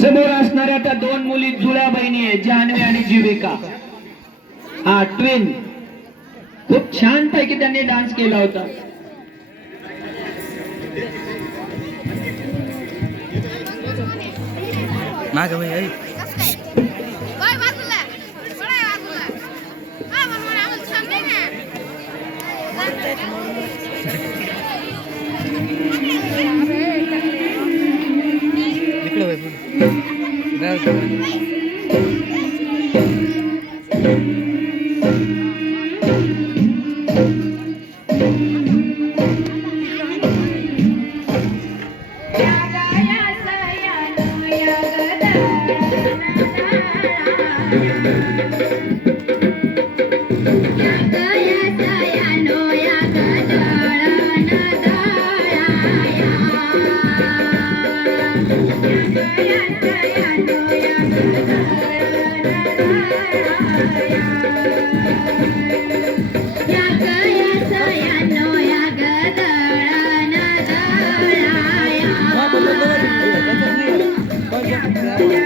समोर असणाऱ्या त्या दोन मुली जुळ्या बहिणी आहेत जान्हवी आणि जीविका. हा ट्विन खूप छान पैकी त्यांनी डान्स केला होता. माग बाई Gracias.